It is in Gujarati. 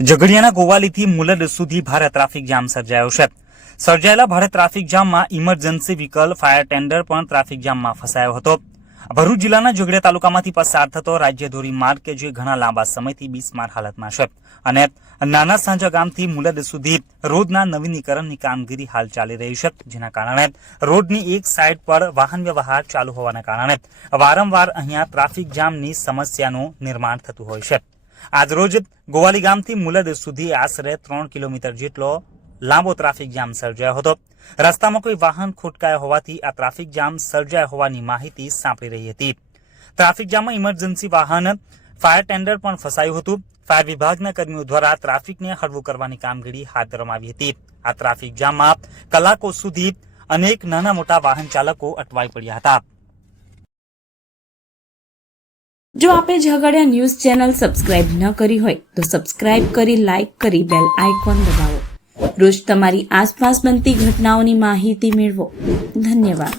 ઝઘડિયાના ગોવાલીથી મુલદ સુધી ભારે ટ્રાફિક જામ સર્જાયો છે. સર્જાયેલા ભારે ટ્રાફિક જામમાં ઇમરજન્સી વ્હીકલ ફાયર ટેન્ડર પણ ટ્રાફિક જામમાં ફસાયો હતો. ભરૂચ જિલ્લાના ઝઘડિયા તાલુકામાંથી પસાર થતો રાજ્ય ધોરીમાર્ગ કે જે ઘણા લાંબા સમયથી બિસ્માર હાલતમાં છે અને નાના સાંજા ગામથી મુલદ સુધી રોડના નવીનીકરણની કામગીરી હાલ ચાલી રહી છે, જેના કારણે રોડની એક સાઈડ પર વાહન વ્યવહાર ચાલુ હોવાના કારણે વારંવાર અહીંયા ટ્રાફિક જામની સમસ્યાનું નિર્માણ થતું હોય છે. આજરોજ ગોવાલી ગામથી મુલદ સુધી આશરે 3 કિલોમીટર જેટલો લાંબો ટ્રાફિક જામ સર્જાયો હતો. રસ્તામાં કોઈ વાહન ખોટકાયા હોવાથી આ ટ્રાફિક જામ સર્જાયા હોવાની માહિતી સાંપડી રહી હતી. ટ્રાફિક જામમાં ઇમરજન્સી વાહન ફાયર ટેન્ડર પણ ફસાયું હતું. ફાયર વિભાગના કર્મીઓ દ્વારા ટ્રાફિકને હળવું કરવાની કામગીરી હાથ ધરવામાં આવી હતી. આ ટ્રાફિક જામમાં કલાકો સુધી અનેક નાના મોટા વાહન ચાલકો અટવાઈ પડ્યા હતા. જો આપે ઝઘડિયા ન્યૂઝ ચેનલ સબસ્ક્રાઇબ ન કરી હોય તો સબસ્ક્રાઇબ કરી, લાઇક કરી, બેલ આઇકોન દબાવો. રોજ તમારી આસપાસ બનતી ઘટનાઓની માહિતી મેળવો. ધન્યવાદ.